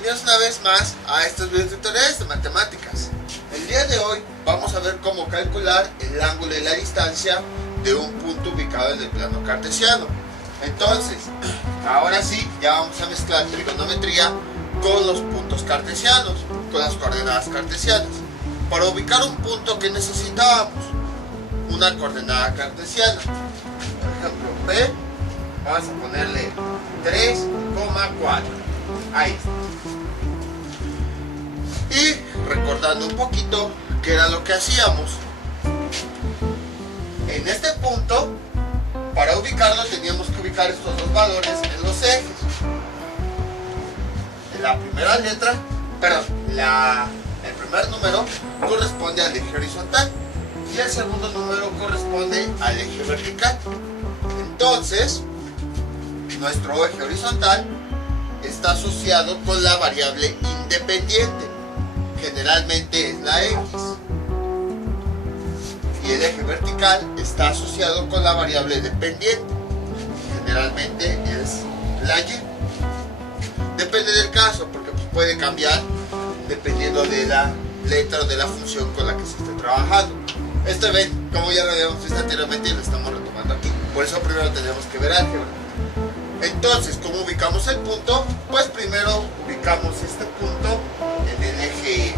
bienvenidos una vez más a estos videos tutoriales de matemáticas. El día de hoy vamos a ver cómo calcular el ángulo y la distancia de un punto ubicado en el plano cartesiano. Entonces, ahora sí, ya vamos a mezclar trigonometría con los puntos cartesianos, con las coordenadas cartesianas. Para ubicar un punto, que necesitábamos una coordenada cartesiana. Por ejemplo, P, vamos a ponerle 3,4. Ahí está. Y recordando un poquito qué era lo que hacíamos. En este punto, para ubicarlo teníamos que ubicar estos dos valores en los ejes. La primera letra, perdón, el primer número corresponde al eje horizontal y el segundo número corresponde al eje vertical. Entonces, nuestro eje horizontal está asociado con la variable independiente, generalmente es la X, y el eje vertical está asociado con la variable dependiente, generalmente es la Y. Depende del caso, porque puede cambiar dependiendo de la letra o de la función con la que se esté trabajando. Esto ven, como ya lo habíamos visto anteriormente y lo estamos retomando aquí, por eso primero tenemos que ver álgebra. Entonces, ¿cómo ubicamos el punto? Pues primero ubicamos este punto en el eje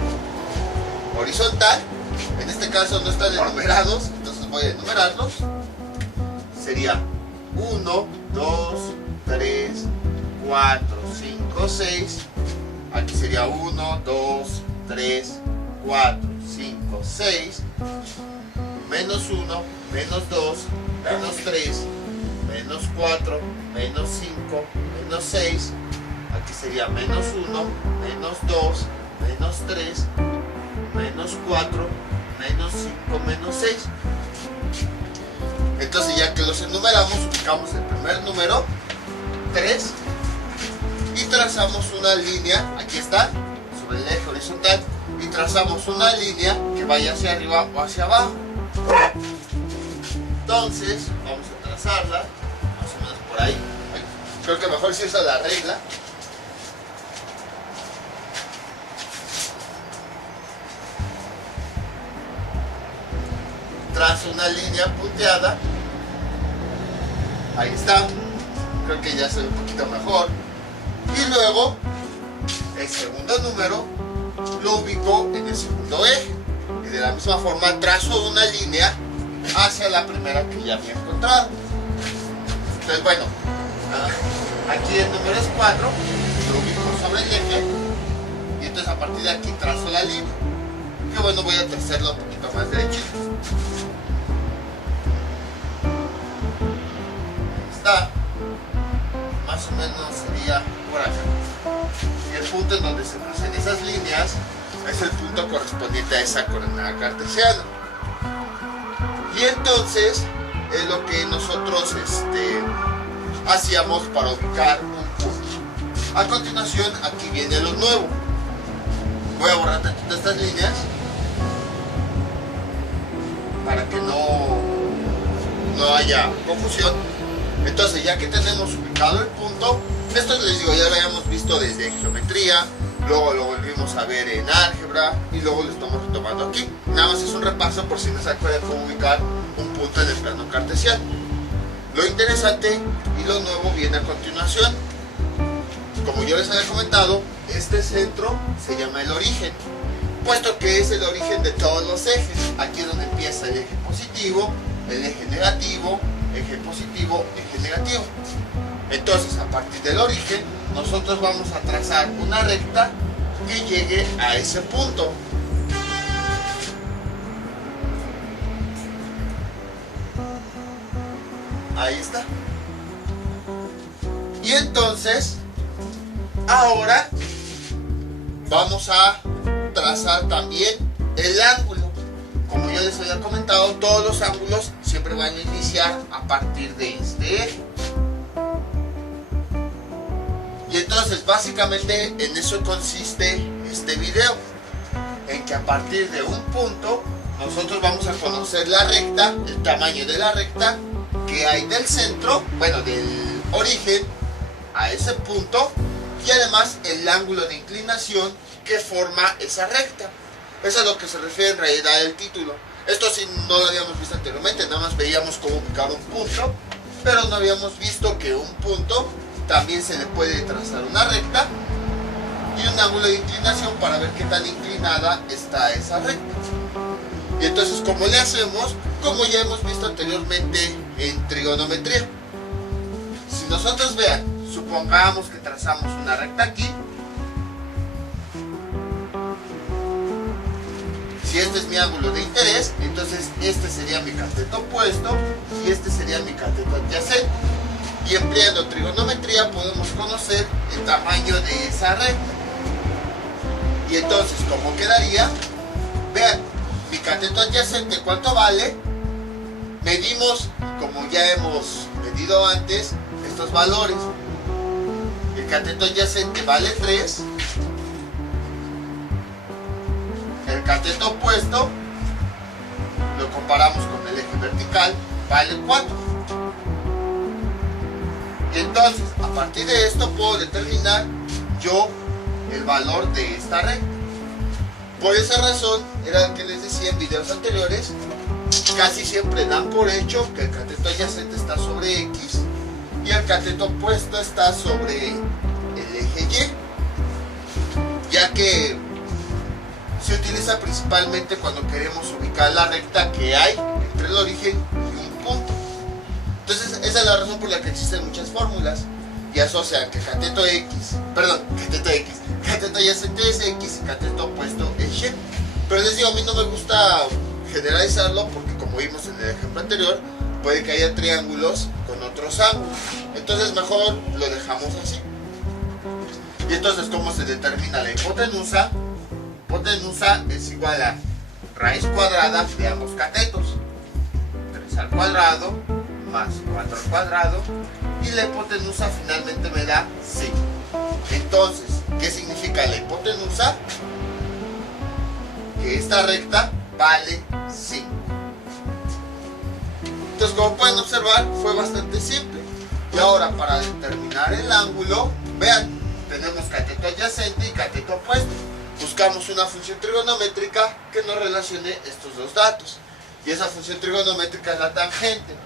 horizontal. En este caso no están enumerados, entonces voy a enumerarlos. Sería 1, 2, 3, 4, 5, 6. Aquí sería 1, 2, 3, 4, 5, 6. Menos 1, menos 2, menos 3, menos 4, menos 5, menos 6. Aquí sería menos 1, menos 2, menos 3, menos 4, menos 5, menos 6. Entonces, ya que los enumeramos, ubicamos el primer número, 3, y trazamos una línea, aquí está, sobre el eje horizontal, y trazamos una línea que vaya hacia arriba o hacia abajo. Entonces, vamos a trazarla, más o menos por ahí. Creo que mejor si usa la regla. Trazo una línea punteada. Ahí está. Creo que ya se ve un poquito mejor. Y luego, el segundo número lo ubico en el segundo eje. Y de la misma forma trazo una línea hacia la primera que ya había encontrado. Entonces, bueno, aquí el número es 4, lo ubico sobre el eje, y entonces a partir de aquí trazo la línea. Que bueno, voy a trazarlo un poquito más derechito. Ahí está. Más o menos sería por acá. Y el punto en donde se cruzan esas líneas es el punto correspondiente a esa coordenada cartesiana. Y entonces es lo que nosotros hacíamos para ubicar un punto. A continuación, aquí viene lo nuevo. Voy a borrar todas estas líneas para que no haya confusión. Entonces, ya que tenemos ubicado el punto, esto les digo, ya lo habíamos visto desde geometría, luego lo volvimos a ver en álgebra y luego lo estamos retomando aquí. Nada más es un repaso por si no se acuerdan cómo ubicar un punto en el plano cartesiano. Lo interesante y lo nuevo viene a continuación. Como yo les había comentado, este centro se llama el origen, puesto que es el origen de todos los ejes. Aquí es donde empieza el eje positivo, el eje negativo, eje positivo, eje negativo. Entonces, a partir del origen, nosotros vamos a trazar una recta que llegue a ese punto. Ahí está. Y entonces, ahora vamos a trazar también el ángulo. Como yo les había comentado, todos los ángulos siempre van a iniciar a partir de este eje. Y entonces, básicamente, en eso consiste este video. En que a partir de un punto, nosotros vamos a conocer la recta, el tamaño de la recta que hay del centro, bueno, del origen a ese punto, y además el ángulo de inclinación que forma esa recta. Eso es a lo que se refiere en realidad el título. Esto sí no lo habíamos visto anteriormente, nada más veíamos cómo ubicar un punto, pero no habíamos visto que un punto también se le puede trazar una recta y un ángulo de inclinación para ver qué tan inclinada está esa recta. Y entonces, ¿cómo le hacemos? Como ya hemos visto anteriormente en trigonometría. Si nosotros, vean, supongamos que trazamos una recta aquí. Si este es mi ángulo de interés, entonces este sería mi cateto opuesto y este sería mi cateto adyacente. Y empleando trigonometría podemos conocer el tamaño de esa recta. Y entonces, ¿cómo quedaría? Vean, mi cateto adyacente, ¿cuánto vale? Medimos, como ya hemos medido antes, estos valores. El cateto adyacente vale 3. El cateto opuesto, lo comparamos con el eje vertical, vale 4. Y entonces, a partir de esto puedo determinar yo el valor de esta recta. Por esa razón, era lo que les decía en videos anteriores, casi siempre dan por hecho que el cateto adyacente está sobre X y el cateto opuesto está sobre el eje Y, ya que se utiliza principalmente cuando queremos ubicar la recta que hay entre el origen y un punto. Entonces, esa es la razón por la que existen muchas fórmulas y asocian que cateto adyacente es X y cateto opuesto es Y. Pero les digo, a mí no me gusta generalizarlo porque, como vimos en el ejemplo anterior, puede que haya triángulos con otros ángulos. Entonces mejor lo dejamos así. Y entonces, ¿cómo se determina la hipotenusa? Hipotenusa es igual a raíz cuadrada de ambos catetos. 3 al cuadrado más 4 al cuadrado. Y la hipotenusa finalmente me da 5. Entonces, ¿qué significa la hipotenusa? Que esta recta vale 5. Entonces, como pueden observar, fue bastante simple. Y ahora, para determinar el ángulo, vean, tenemos cateto adyacente y cateto opuesto. Buscamos una función trigonométrica que nos relacione estos dos datos. Y esa función trigonométrica es la tangente.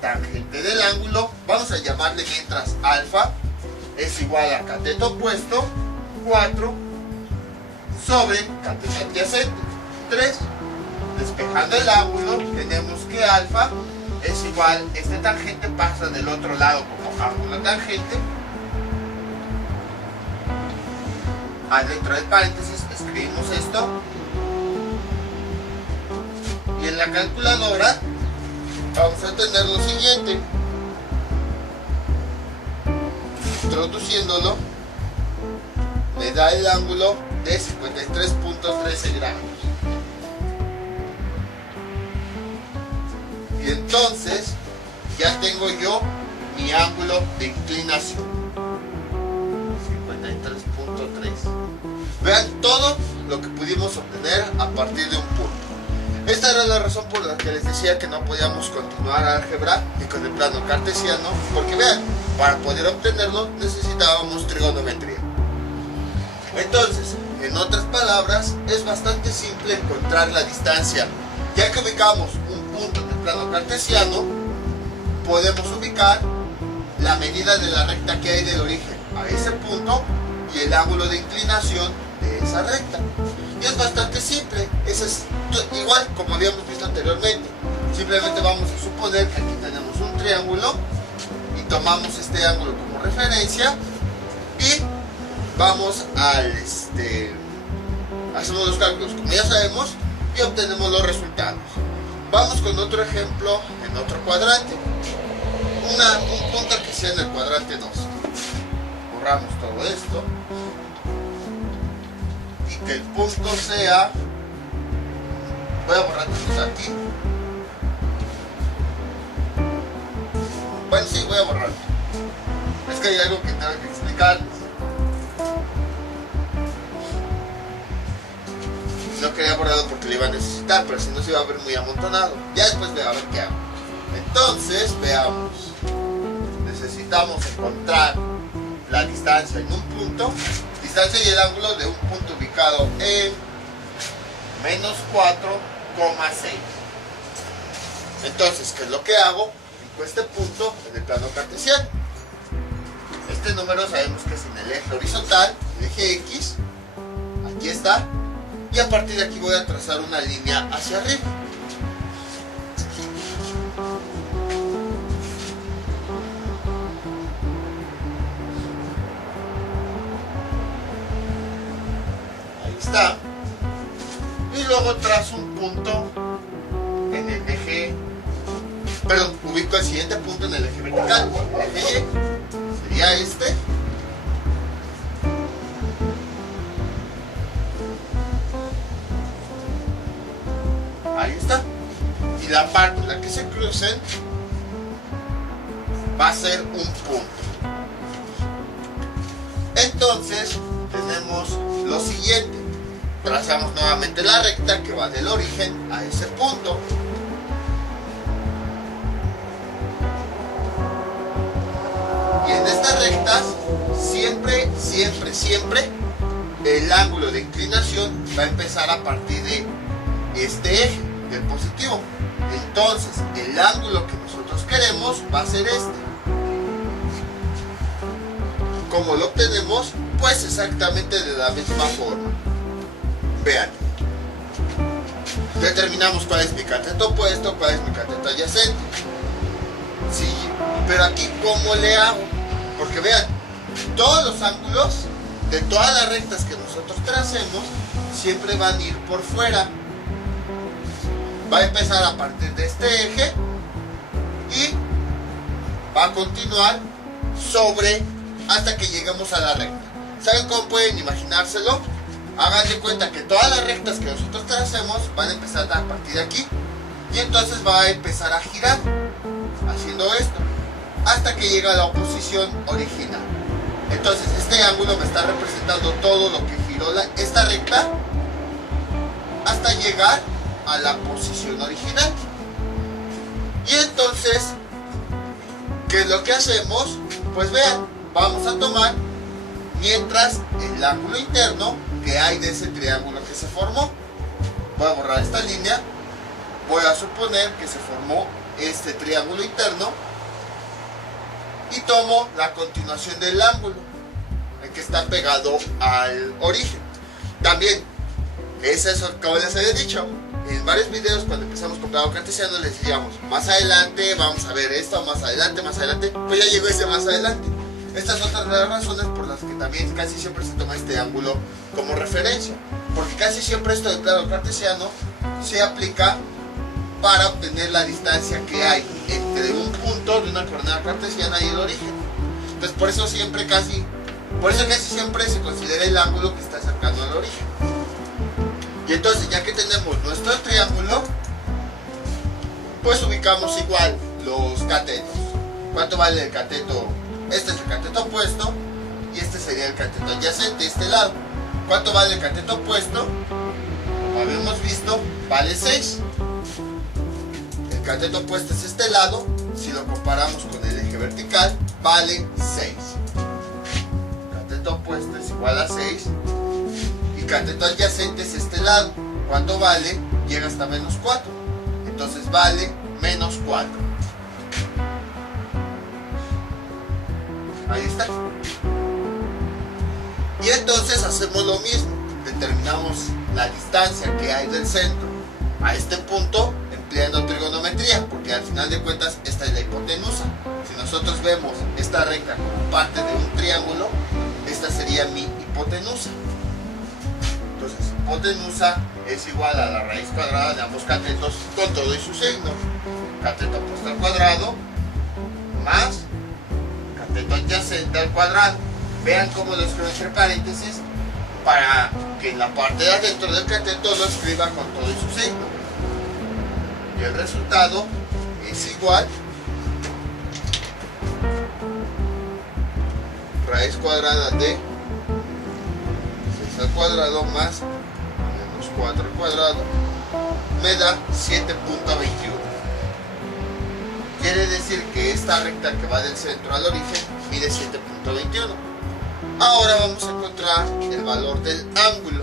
Tangente del ángulo, vamos a llamarle mientras alfa, es igual a cateto opuesto 4 sobre cateto adyacente 3. Despejando el ángulo, tenemos que alfa es igual, este tangente pasa del otro lado como ángulo tangente. Adentro del paréntesis escribimos esto. Y en la calculadora vamos a tener lo siguiente. Introduciéndolo, me da el ángulo de 53.13 grados. Y entonces ya tengo yo mi ángulo de inclinación. 53.3. Vean todo lo que pudimos obtener a partir de un punto. Esta era la razón por la que les decía que no podíamos continuar álgebra ni con el plano cartesiano, porque vean, para poder obtenerlo necesitábamos trigonometría. Entonces, en otras palabras, es bastante simple encontrar la distancia. Ya que ubicamos un punto en el plano cartesiano, podemos ubicar la medida de la recta que hay del origen a ese punto y el ángulo de inclinación de esa recta. Y es bastante simple, eso es igual como habíamos visto anteriormente. Simplemente vamos a suponer que aquí tenemos un triángulo y tomamos este ángulo como referencia y vamos al hacemos los cálculos como ya sabemos y obtenemos los resultados. Vamos con otro ejemplo en otro cuadrante, un punto que sea en el cuadrante 2. Borramos todo esto y que el punto sea, voy a borrar esto aquí. Bueno, sí, voy a borrar. Es que hay algo que tengo que explicarles. No quería borrarlo porque lo iba a necesitar, pero si no se iba a ver muy amontonado. Ya después voy a ver qué hago. Entonces, veamos. Necesitamos encontrar la distancia en un punto, distancia y el ángulo de un punto ubicado en menos 4,6. Entonces, ¿qué es lo que hago? Ubico este punto en el plano cartesiano. Este número sabemos que es en el eje horizontal, el eje X, aquí está, y a partir de aquí voy a trazar una línea hacia arriba. Ahí está. Y luego trazo un punto en el eje, perdón, ubico el siguiente punto en el eje vertical, el eje Y, sería este. Ahí está. Y la parte en la que se crucen va a ser un punto. Entonces tenemos lo siguiente. Trazamos nuevamente la recta que va del origen a ese punto. Y en estas rectas siempre el ángulo de inclinación va a empezar a partir de este eje, del positivo. Entonces el ángulo que nosotros queremos va a ser este. ¿Cómo lo obtenemos? Pues exactamente de la misma forma. Vean, determinamos cuál es mi cateto opuesto, cuál es mi cateto adyacente. Sí, pero aquí ¿cómo le hago? Porque vean, todos los ángulos de todas las rectas que nosotros tracemos siempre van a ir por fuera. Va a empezar a partir de este eje y va a continuar sobre hasta que lleguemos a la recta. ¿Saben cómo pueden imaginárselo? Hagan de cuenta que todas las rectas que nosotros tracemos van a empezar a partir de aquí y entonces va a empezar a girar haciendo esto hasta que llega a la oposición original. Entonces este ángulo me está representando todo lo que giró esta recta hasta llegar a la posición original. Y entonces, ¿qué es lo que hacemos? Pues vean, vamos a tomar mientras el ángulo interno que hay de ese triángulo que se formó. Voy a borrar esta línea. Voy a suponer que se formó este triángulo interno y tomo la continuación del ángulo, el que está pegado al origen. También es eso, como les había dicho en varios videos, cuando empezamos con plano cartesiano les decíamos más adelante vamos a ver esto, más adelante, pues ya llegó ese más adelante. Estas son otras de las razones por las que también casi siempre se toma este ángulo como referencia, porque casi siempre esto del plano cartesiano se aplica para obtener la distancia que hay entre un punto de una coordenada cartesiana y el origen. Entonces por eso casi siempre se considera el ángulo que está cercano al origen. Y entonces ya que tenemos nuestro triángulo, pues ubicamos igual los catetos. ¿Cuánto vale el cateto? Este es el cateto opuesto y este sería el cateto adyacente, este lado. ¿Cuánto vale el cateto opuesto? Habíamos visto, vale 6. El cateto opuesto es este lado, si lo comparamos con el eje vertical, vale 6. Cateto opuesto es igual a 6. Y cateto adyacente es este lado. ¿Cuánto vale? Llega hasta menos 4. Entonces vale menos 4. Ahí está. Y entonces hacemos lo mismo. Determinamos la distancia que hay del centro a este punto empleando trigonometría, porque al final de cuentas esta es la hipotenusa. Si nosotros vemos esta recta como parte de un triángulo, esta sería mi hipotenusa. Entonces hipotenusa es igual a la raíz cuadrada de ambos catetos con todo y su signo. Cateto opuesto al cuadrado más cateto adyacente al cuadrado. Vean cómo lo escribo entre paréntesis para que en la parte de adentro del cateto lo escriba con todo y su signo. Y el resultado es igual raíz cuadrada de 6 al cuadrado más menos 4 al cuadrado me da 7.21. Quiere decir que esta recta que va del centro al origen mide 7.21. Ahora vamos a encontrar el valor del ángulo.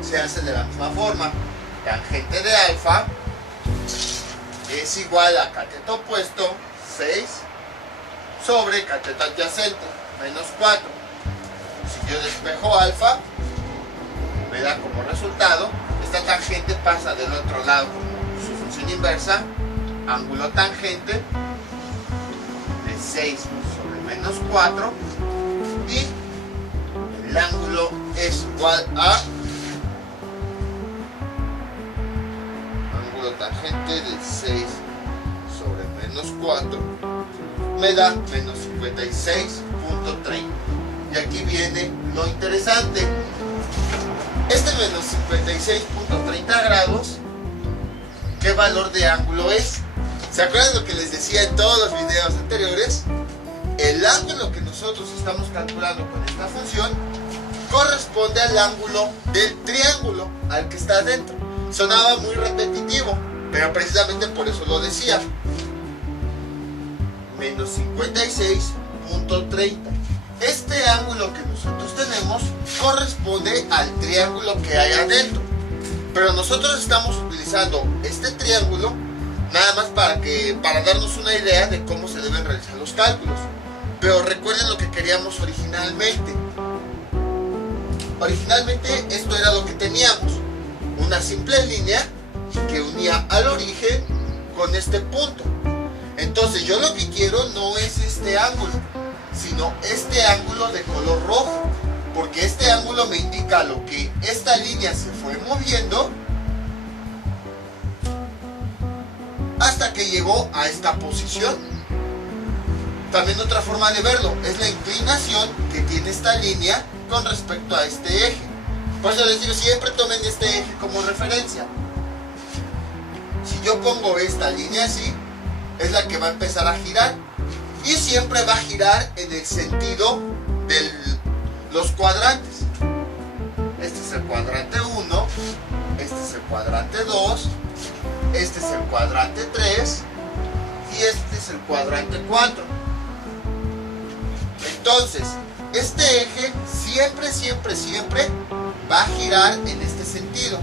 Se hace de la misma forma. Tangente de alfa es igual a cateto opuesto 6 sobre cateto adyacente menos 4. Si yo despejo alfa, me da como resultado, esta tangente pasa del otro lado como su función inversa, ángulo tangente de 6 sobre menos 4, y el ángulo es igual a ángulo tangente de 6 sobre menos 4 me da menos 56.30. Y aquí viene lo interesante. Este menos 56.30 grados, ¿qué valor de ángulo es? ¿Se acuerdan lo que les decía en todos los videos anteriores? El ángulo que nosotros estamos calculando con esta función corresponde al ángulo del triángulo al que está adentro. Sonaba muy repetitivo, pero precisamente por eso lo decía. Menos 56.30. Este ángulo que nosotros tenemos corresponde al triángulo que hay adentro. Pero nosotros estamos utilizando este triángulo nada más para darnos una idea de cómo se deben realizar los cálculos. Pero recuerden lo que queríamos originalmente. Originalmente esto era lo que teníamos. Una simple línea que unía al origen con este punto. Entonces yo lo que quiero no es este ángulo, sino este ángulo de color rojo, porque este ángulo me indica lo que esta línea se fue moviendo hasta que llegó a esta posición. También otra forma de verlo es la inclinación que tiene esta línea con respecto a este eje. Por eso les digo, siempre tomen este eje como referencia. Si yo pongo esta línea así, es la que va a empezar a girar, y siempre va a girar en el sentido de los cuadrantes. Este es el cuadrante 1, este es el cuadrante 2, este es el cuadrante 3 y este es el cuadrante 4. Entonces, este eje siempre va a girar en este sentido,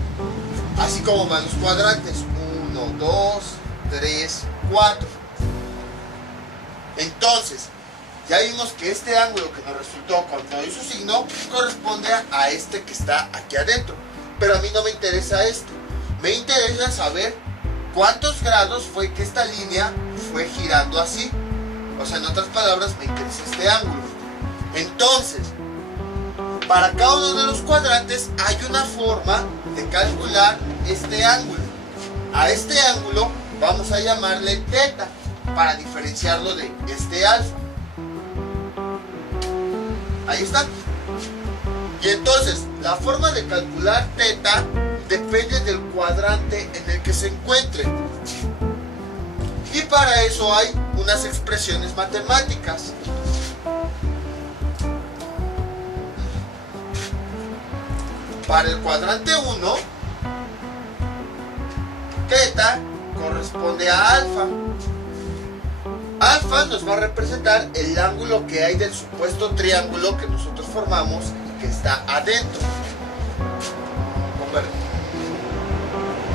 así como van los cuadrantes 1, 2, 3, 4. Entonces, ya vimos que este ángulo que nos resultó con todo y su signo corresponde a este que está aquí adentro. Pero a mí no me interesa esto. Me interesa saber cuántos grados fue que esta línea fue girando así. O sea, en otras palabras, me interesa este ángulo. Entonces, para cada uno de los cuadrantes hay una forma de calcular este ángulo. A este ángulo vamos a llamarle teta, para diferenciarlo de este alfa. Ahí está. Y entonces, la forma de calcular teta depende del cuadrante en el que se encuentre. Y para eso hay unas expresiones matemáticas. Para el cuadrante 1, teta corresponde a alfa. Alfa nos va a representar el ángulo que hay del supuesto triángulo que nosotros formamos y que está adentro.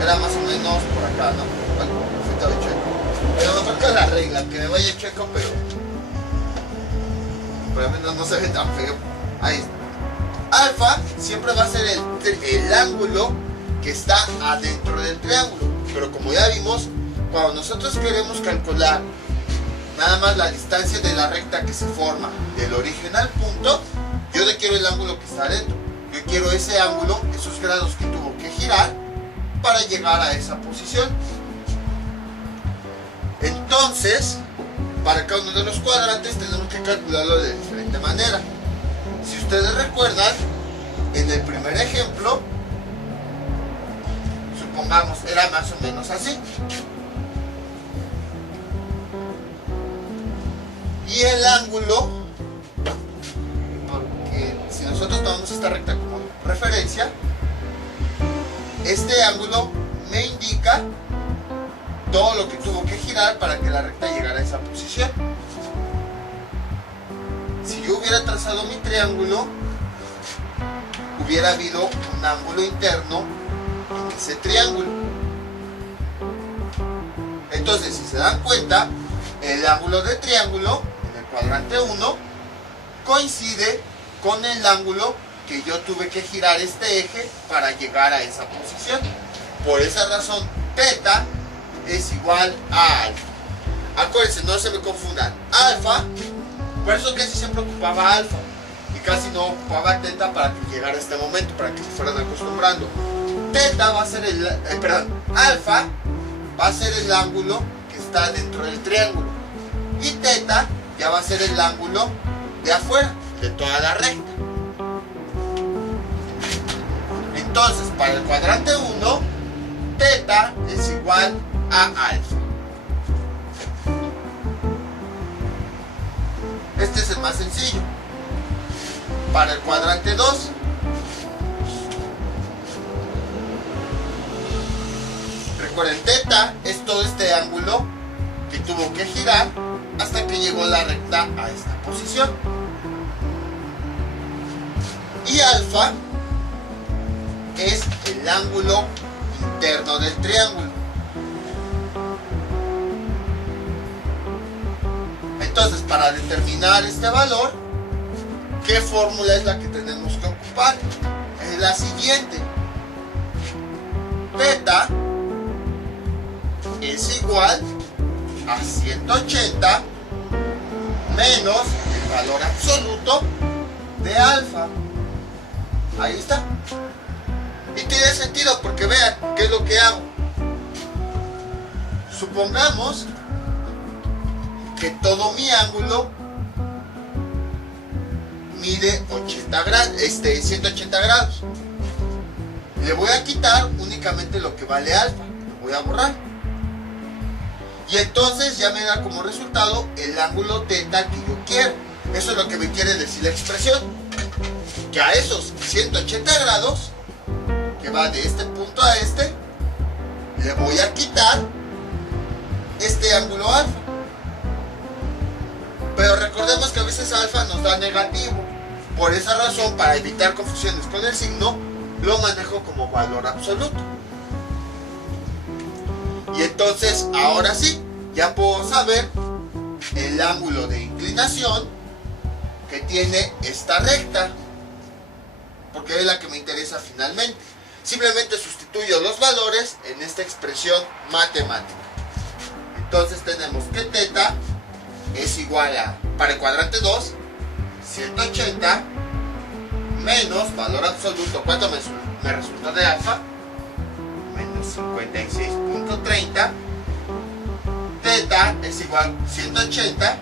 Era más o menos por acá, ¿no? Bueno, fui de chueco. Pero me falta la regla, que me vaya chueco, pero al menos no se ve tan feo. Ahí está. Alfa siempre va a ser el ángulo que está adentro del triángulo. Pero como ya vimos, cuando nosotros queremos calcular nada más la distancia de la recta que se forma del origen al punto, yo no quiero el ángulo que está adentro. Yo quiero ese ángulo, esos grados que tuvo que girar para llegar a esa posición. Entonces, para cada uno de los cuadrantes tenemos que calcularlo de diferente manera. Si ustedes recuerdan, en el primer ejemplo, supongamos, era más o menos así. Y el ángulo, porque si nosotros tomamos esta recta como referencia, este ángulo me indica todo lo que tuvo que girar para que la recta llegara a esa posición. Si yo hubiera trazado mi triángulo, hubiera habido un ángulo interno en ese triángulo. Entonces, si se dan cuenta, el ángulo de triángulo en el cuadrante 1 coincide con el ángulo que yo tuve que girar este eje para llegar a esa posición. Por esa razón, teta es igual a alfa. Acuérdense, no se me confundan. Alfa, por eso casi siempre ocupaba alfa y casi no ocupaba teta para que llegara a este momento, para que se fueran acostumbrando. Teta va a ser alfa va a ser el ángulo que está dentro del triángulo y teta ya va a ser el ángulo de afuera, de toda la recta. Entonces, para el cuadrante 1, teta es igual a alfa. Este es el más sencillo. Para el cuadrante 2, recuerden, teta es todo este ángulo que tuvo que girar hasta que llegó la recta a esta posición. Y alfa es el ángulo interno del triángulo. Entonces, para determinar este valor, ¿qué fórmula es la que tenemos que ocupar? Es la siguiente. Teta es igual a 180 menos el valor absoluto de alfa. Ahí está. Y tiene sentido porque vean qué es lo que hago. Supongamos que todo mi ángulo mide 180 grados. Le voy a quitar únicamente lo que vale alfa. Lo voy a borrar. Y entonces ya me da como resultado el ángulo teta que yo quiero. Eso es lo que me quiere decir la expresión. Que a esos 180 grados, que va de este punto a este, le voy a quitar este ángulo alfa. Pero recordemos que a veces alfa nos da negativo. Por esa razón, para evitar confusiones con el signo, lo manejo como valor absoluto. Y entonces, ahora sí, ya puedo saber el ángulo de inclinación que tiene esta recta, porque es la que me interesa finalmente. Simplemente sustituyo los valores en esta expresión matemática. Entonces tenemos que teta es igual a, para el cuadrante 2, 180 menos valor absoluto. ¿Cuánto me resulta de alfa? Menos 56.30. Teta es igual a 180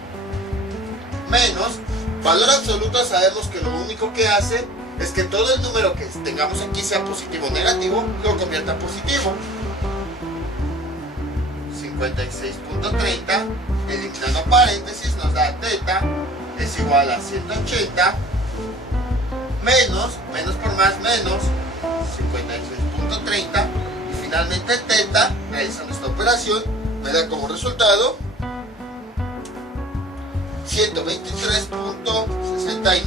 menos valor absoluto. Sabemos que lo único que hace es que todo el número que tengamos aquí, sea positivo o negativo, lo convierta a positivo. 56.30, eliminando paréntesis, nos da teta es igual a 180 menos por más, menos 56.30, y finalmente teta, realizando esta operación, me da como resultado 123.69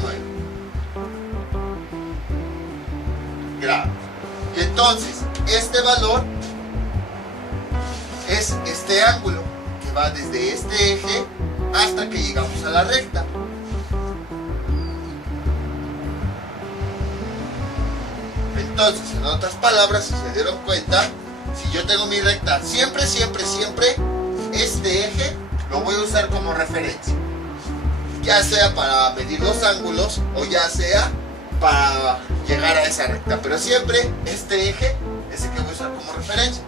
grados. Y entonces, este valor es este ángulo que va desde este eje hasta que llegamos a la recta. Entonces, en otras palabras, si se dieron cuenta, si yo tengo mi recta, siempre este eje lo voy a usar como referencia, ya sea para medir los ángulos o ya sea para llegar a esa recta, pero siempre este eje es el que voy a usar como referencia.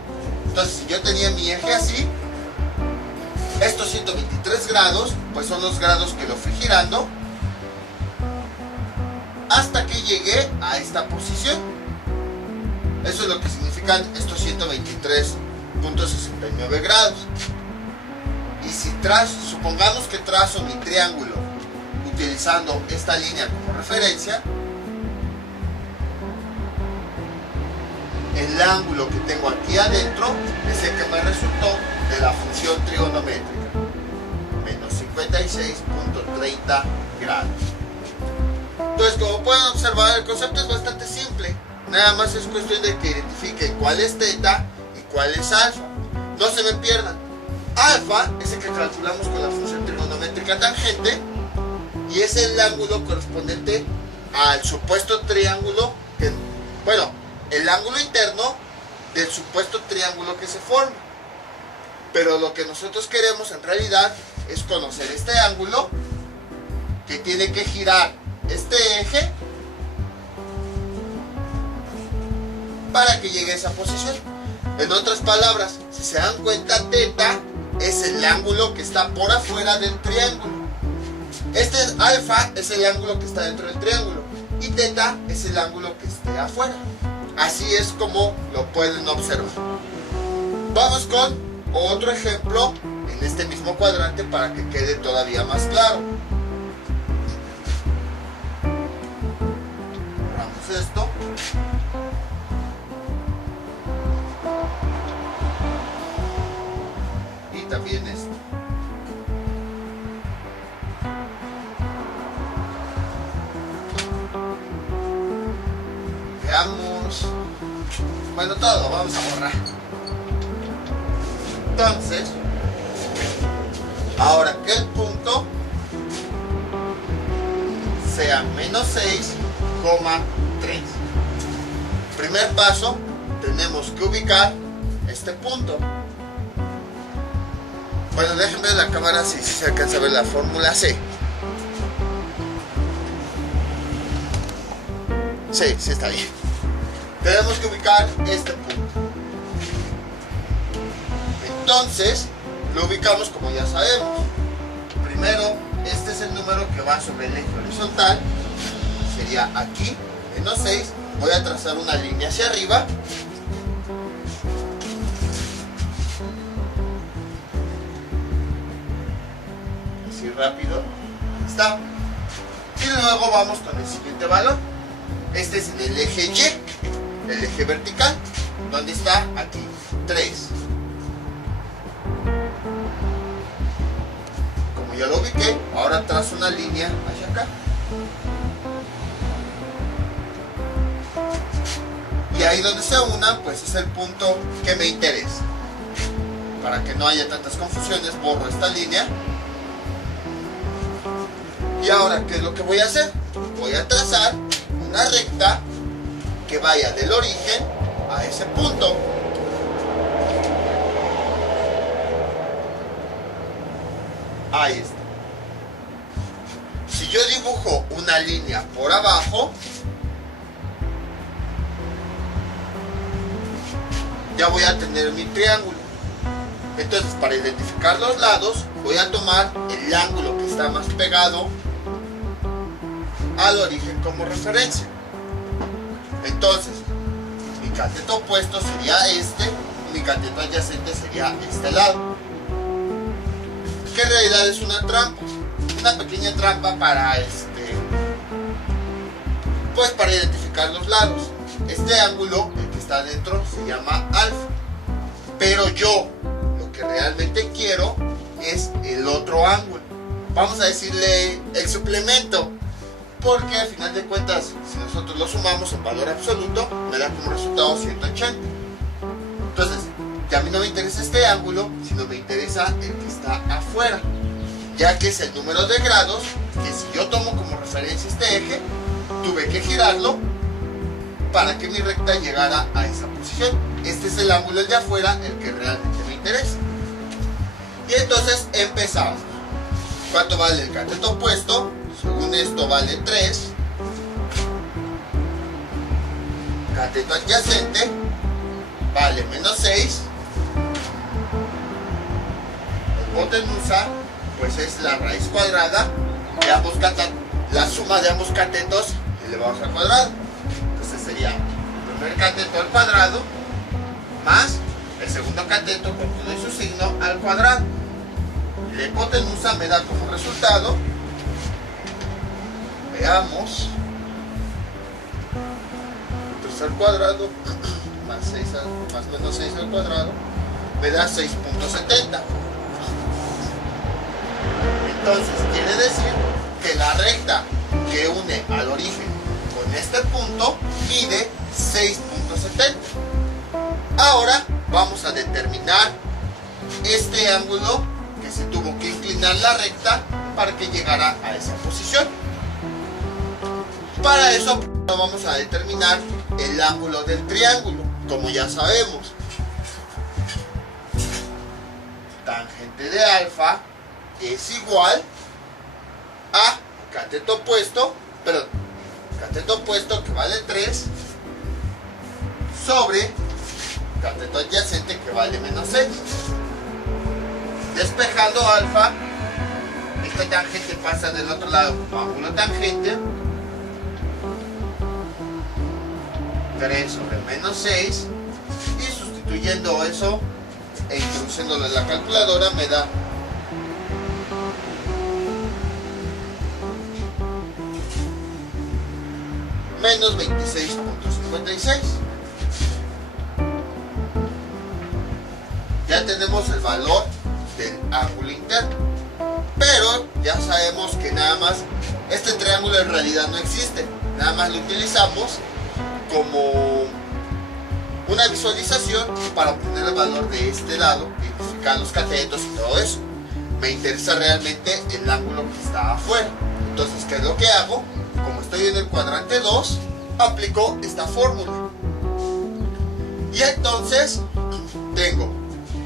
Entonces, si yo tenía mi eje así, estos 123 grados, pues son los grados que lo fui girando hasta que llegué a esta posición. Eso es lo que significan estos 123.69 grados. Y si supongamos que trazo mi triángulo utilizando esta línea como referencia, el ángulo que tengo aquí adentro es el que me resultó de la función trigonométrica, menos 56.30 grados. Entonces, como pueden observar, el concepto es bastante simple. Nada más es cuestión de que identifiquen cuál es teta y cuál es alfa. No se me pierdan. Alfa es el que calculamos con la función trigonométrica tangente y es el ángulo correspondiente al supuesto triángulo que, bueno, el ángulo interno del supuesto triángulo que se forma. Pero lo que nosotros queremos en realidad es conocer este ángulo que tiene que girar este eje para que llegue a esa posición. En otras palabras, si se dan cuenta, teta es el ángulo que está por afuera del triángulo. Este alfa es el ángulo que está dentro del triángulo y teta es el ángulo que esté afuera. Así es como lo pueden observar. Vamos con otro ejemplo en este mismo cuadrante para que quede todavía más claro. Borramos esto. Y también esto. Veamos. Bueno, todo vamos a borrar. Entonces, ahora que el punto sea menos 6,3. Primer paso, tenemos que ubicar este punto. Bueno, déjenme ver la cámara si se alcanza a ver la fórmula C. Sí, sí está bien. Tenemos que ubicar este punto. Entonces, lo ubicamos como ya sabemos. Primero, este es el número que va sobre el eje horizontal. Sería aquí, menos 6. Voy a trazar una línea hacia arriba. Así rápido. Está. Y luego vamos con el siguiente valor. Este es en el eje Y, el eje vertical. ¿Dónde está? Aquí, 3. Ya lo ubiqué, ahora trazo una línea hacia acá. Y ahí donde se unan, pues es el punto que me interesa. Para que no haya tantas confusiones, borro esta línea. Y ahora, ¿qué es lo que voy a hacer? Voy a trazar una recta que vaya del origen a ese punto. Ahí está. Si yo dibujo una línea por abajo, ya voy a tener mi triángulo. Entonces, para identificar los lados, voy a tomar el ángulo que está más pegado al origen como referencia. Entonces, mi cateto opuesto sería este, mi cateto adyacente sería este lado. Que en realidad es una trampa, una pequeña trampa para pues para identificar los lados. Este ángulo, el que está adentro, se llama alfa, pero yo lo que realmente quiero es el otro ángulo. Vamos a decirle el suplemento, porque al final de cuentas, si nosotros lo sumamos en valor absoluto, me da como resultado 180. Entonces, ya a mí no me interesa este ángulo, sino me interesa el que está afuera, ya que es el número de grados que si yo tomo como referencia este eje, tuve que girarlo para que mi recta llegara a esa posición. Este es el ángulo de afuera, el que realmente me interesa. Y entonces empezamos. ¿Cuánto vale el cateto opuesto? Según esto vale 3. Cateto adyacente vale menos 6. Hipotenusa, pues es la raíz cuadrada de ambos la suma de ambos catetos elevados al cuadrado. Entonces sería el primer cateto al cuadrado más el segundo cateto con todo y su signo al cuadrado. La hipotenusa me da como resultado, veamos, 3 al cuadrado más menos 6 al cuadrado me da 6.70. Entonces quiere decir que la recta que une al origen con este punto mide 6.70. Ahora vamos a determinar este ángulo que se tuvo que inclinar la recta para que llegara a esa posición. Para eso vamos a determinar el ángulo del triángulo. Como ya sabemos, tangente de alfa es igual a cateto opuesto que vale 3 sobre cateto adyacente que vale menos 6. Despejando alfa, esta tangente pasa del otro lado como ángulo tangente, 3 sobre menos 6, y sustituyendo eso e introduciéndolo en la calculadora me da menos 26.56. Ya tenemos el valor del ángulo interno, pero ya sabemos que nada más este triángulo en realidad no existe, nada más lo utilizamos como una visualización para obtener el valor de este lado, identificar los catetos y todo eso. Me interesa realmente el ángulo que está afuera. Entonces, ¿qué es lo que hago? Como estoy en el cuadrante 2, aplico esta fórmula. Y entonces tengo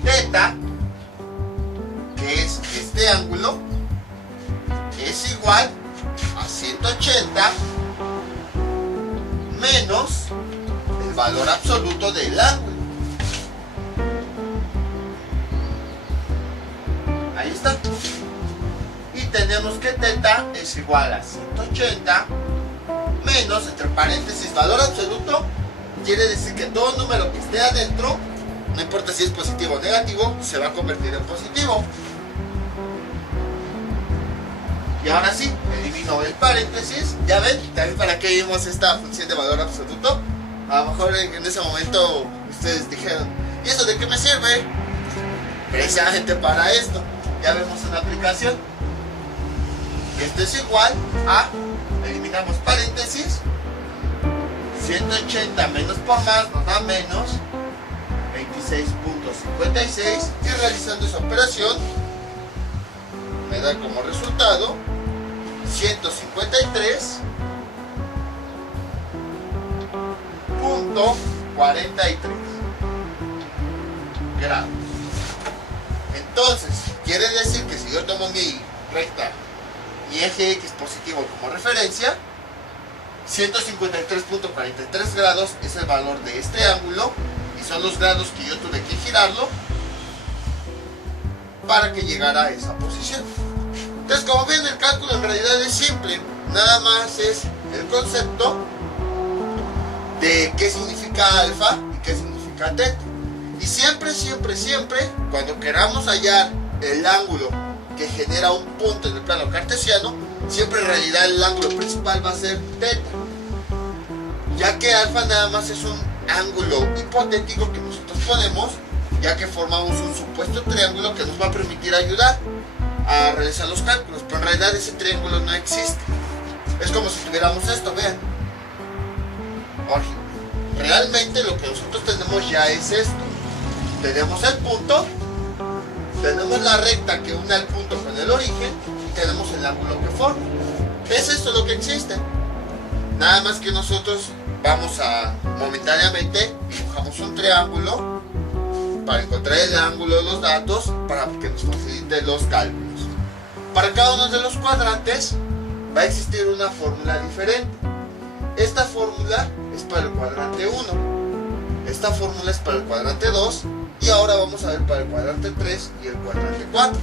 θ, que es este ángulo, es igual a 180 menos el valor absoluto del ángulo. Ahí está. Y tenemos que θ es igual a 180 menos, entre paréntesis, valor absoluto. Quiere decir que todo número que esté adentro, no importa si es positivo o negativo, se va a convertir en positivo. Y ahora sí, elimino el paréntesis. Ya ven, también para qué vimos esta función de valor absoluto. A lo mejor en ese momento ustedes dijeron, ¿y eso de qué me sirve? Precisamente para esto. Ya vemos una aplicación. Esto es igual a, eliminamos paréntesis, 180 menos por más nos da menos 26.56, y realizando esa operación me da como resultado 153.43 grados. Entonces, quiere decir que si yo tomo mi recta, mi eje X positivo como referencia, 153.43 grados es el valor de este ángulo, y son los grados que yo tuve que girarlo para que llegara a esa posición. Entonces, como ven, el cálculo en realidad es simple, nada más es el concepto de qué significa alfa y qué significa θ. Y siempre, cuando queramos hallar el ángulo que genera un punto en el plano cartesiano, siempre en realidad el ángulo principal va a ser θ, ya que alfa nada más es un ángulo hipotético que nosotros ponemos, ya que formamos un supuesto triángulo que nos va a permitir ayudar a realizar los cálculos, pero en realidad ese triángulo no existe. Es como si tuviéramos esto, vean. Realmente lo que nosotros tenemos ya es esto. Tenemos el punto, tenemos la recta que une el punto con el origen, y tenemos el ángulo que forma. Es esto lo que existe. Nada más que nosotros vamos a momentáneamente dibujamos un triángulo para encontrar el ángulo de los datos, para que nos facilite los cálculos. Para cada uno de los cuadrantes va a existir una fórmula diferente. Esta fórmula es para el cuadrante 1, esta fórmula es para el cuadrante 2, y ahora vamos a ver para el cuadrante 3 y el cuadrante 4.